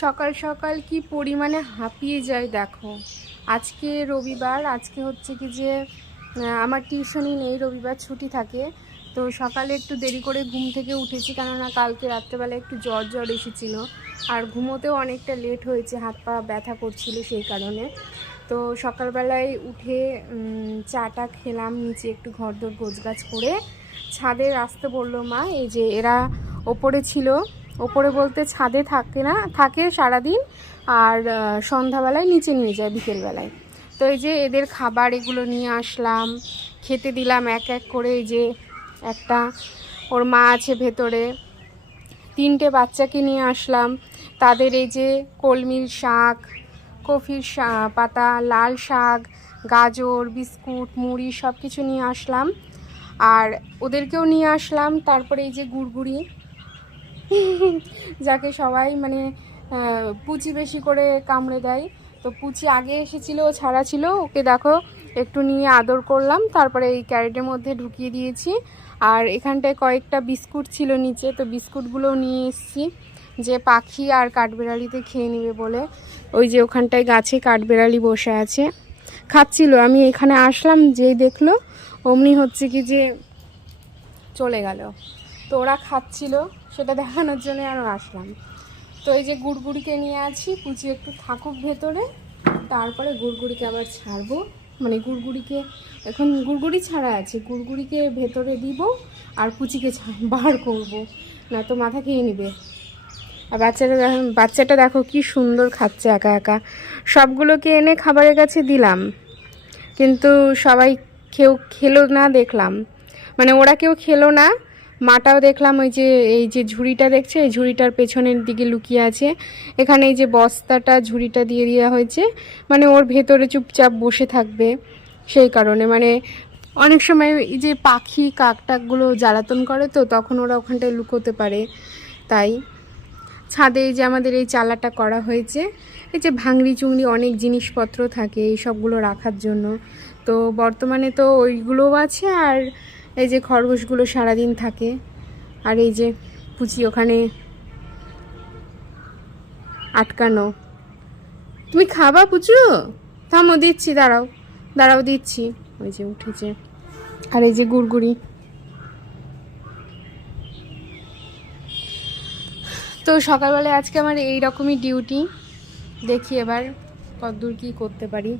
সকাল সকাল কি পরিমাণে হাঁপিয়ে যায় দেখো। আজকে রবিবার, আজকে হচ্ছে কি যে আমার টিউশনই নেই, রবিবার ছুটি থাকে। তো সকালে একটু দেরি করে ঘুম থেকে উঠেছি, কেননা কালকে রাত্রেবেলা একটু জ্বর জ্বর এসেছিলো আর ঘুমোতেও অনেকটা লেট হয়েছে, হাত পা ব্যথা করছিল সেই কারণে। তো সকালবেলায় উঠে চাটা খেলাম, নিচে একটু ঘরদোর গোছগাছ করে ছাদে আসতে বললো মা। এই যে এরা ওপরে ছিল, ওপরে বলতে ছাদে থাকে না, থাকে সারাদিন, আর সন্ধ্যাবেলায় নিচে নিয়ে যায় বিকেলবেলায়। তো এই যে এদের খাবার এগুলো নিয়ে আসলাম, খেতে দিলাম এক এক করে। এই যে একটা ওর মা আছে ভেতরে, তিনটে বাচ্চাকে নিয়ে আসলাম, তাদের এই যে কলমির শাক, কফির পাতা, লাল শাক, গাজর, বিস্কুট, মুড়ি সব কিছু নিয়ে আসলাম। আর ওদেরকেও নিয়ে আসলাম। তারপরে এই যে গুড়গুড়ি, যাকে সবাই মানে পুচি বেশি করে কামড়ে দেয়, তো পুচি আগে এসেছিল, ছাড়া ছিল, ওকে দেখো একটু নিয়ে আদর করলাম, তারপরে এই ক্যারেটের মধ্যে ঢুকিয়ে দিয়েছি। আর এখানটায় কয়েকটা বিস্কুট ছিল নিচে, তো বিস্কুটগুলোও নিয়ে এসেছি, যে পাখি আর কাঠবেড়ালিতে খেয়ে নেবে বলে। ওই যে ওখানটায় গাছে কাঠবেড়ালি বসে আছে, খাচ্ছিল। আমি এখানে আসলাম, যেই দেখলো অমনি হচ্ছে কি যে চলে গেল। তো ওরা খাচ্ছিল, সেটা দেখানোর জন্য আরও আসলাম। তো এই যে গুড়গুড়িকে নিয়ে আছি, পুচি একটু থাকুক ভেতরে, তারপরে গুড়গুড়িকে আবার ছাড়বো। মানে গুড়গুড়িকে এখন গুড়গুড়ি ছাড়া আছে, গুড়গুড়িকে ভেতরে দিব আর পুচিকে বার করব, না তো মাথা খেয়ে নিবে। আর বাচ্চাটা দেখো কি সুন্দর খাচ্ছে একা একা। সবগুলোকে এনে খাবারের কাছে দিলাম, কিন্তু সবাই খেলো না দেখলাম, মানে ওরা কেউ খেলো না। মাটাও দেখলাম ওই যে এই যে ঝুড়িটা দেখছে, এই ঝুড়িটার পেছনের দিকে লুকিয়ে আছে। এখানে এই যে বস্তাটা ঝুড়িটা দিয়ে দেওয়া হয়েছে, মানে ওর ভেতরে চুপচাপ বসে থাকবে সেই কারণে। মানে অনেক সময় এই যে পাখি কাকটাকগুলো জ্বালাতন করে, তো তখন ওরা ওখানটায় লুকোতে পারে। তাই ছাদে এই যে আমাদের এই চালাটা করা হয়েছে, এই যে ভাঙড়ি চুংড়ি অনেক জিনিসপত্র থাকে এই সবগুলো রাখার জন্য। তো বর্তমানে তো ওইগুলোও আছে, আর এই যে খরগোশগুলো সারাদিন থাকে। আর এই যে পুচি ওখানে আটকানো। তুমি খাবা পুচু? থামো, দিচ্ছি, দাঁড়াও দাঁড়াও, দিচ্ছি। ওই যে উঠেছে। আর এই যে গুড়গুড়ি। তো সকালবেলায় আজকে আমার এই রকমই ডিউটি, দেখি এবার কতদূর কী করতে পারি।